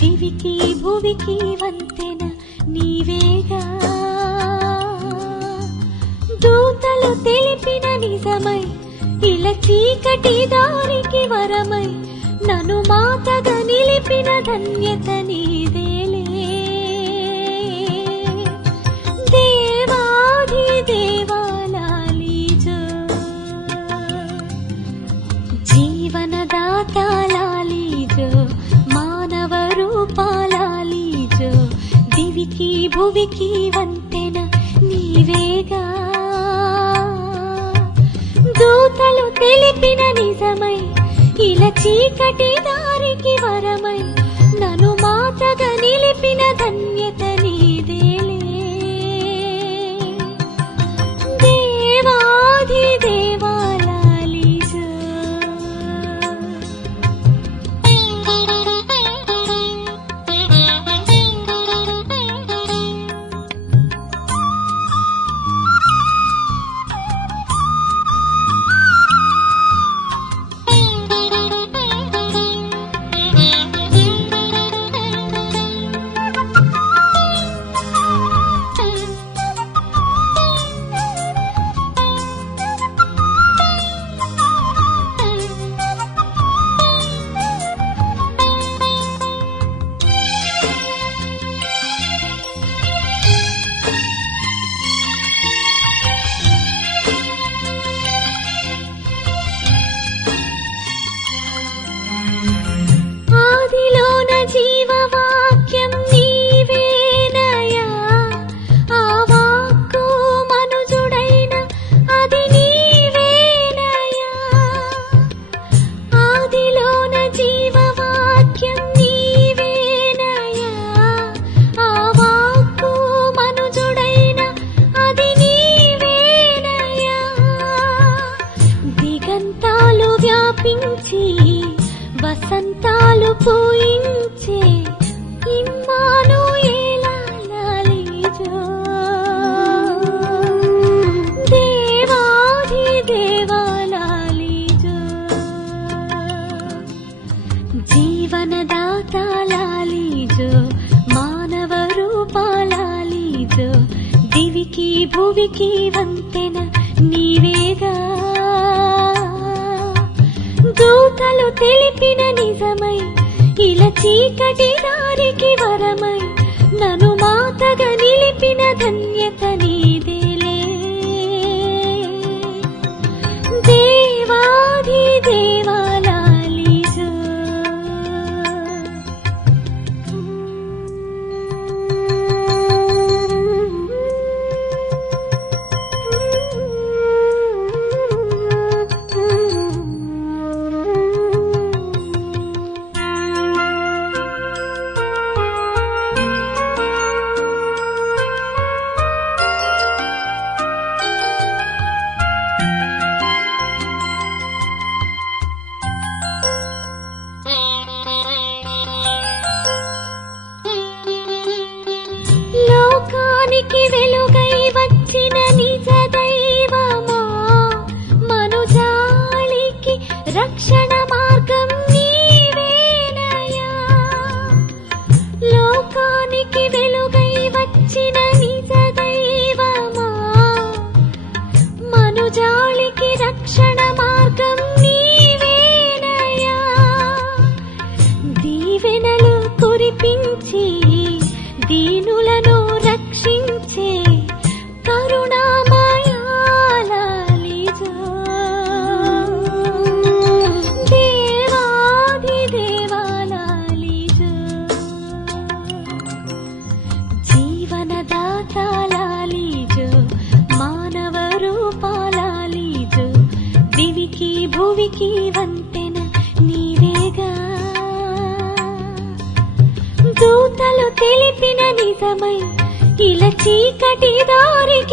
దివికి భువికి వంతెన నీవేగా. దూతలు తెలిపిన నిజమై ఇలా చీకటి దారికి వరమై నన్ను మాతగా నిలిపిన ధన్యత నీదేలే. దివికి భువికి వంతెన నీవేగా. దూతలు తెలిపిన నిజమై ఇలా చీకటి దారికి వసంతాలు పూయించే ఇమ్మాను ఏలాలీజో దేవాది మానవ రూపాలాలీజో దివికి భువికి వంతెన నీవేగా. దూతలు తెలిపిన నిజమై ఇలా చీకటి దారికి వరమై నన్ను మాతగా నిలిపిన ధన్యత. భువికి వంతెన నీవేగా. దూతలు తెలిపిన నిజమై ఇలా చీకటి దారికి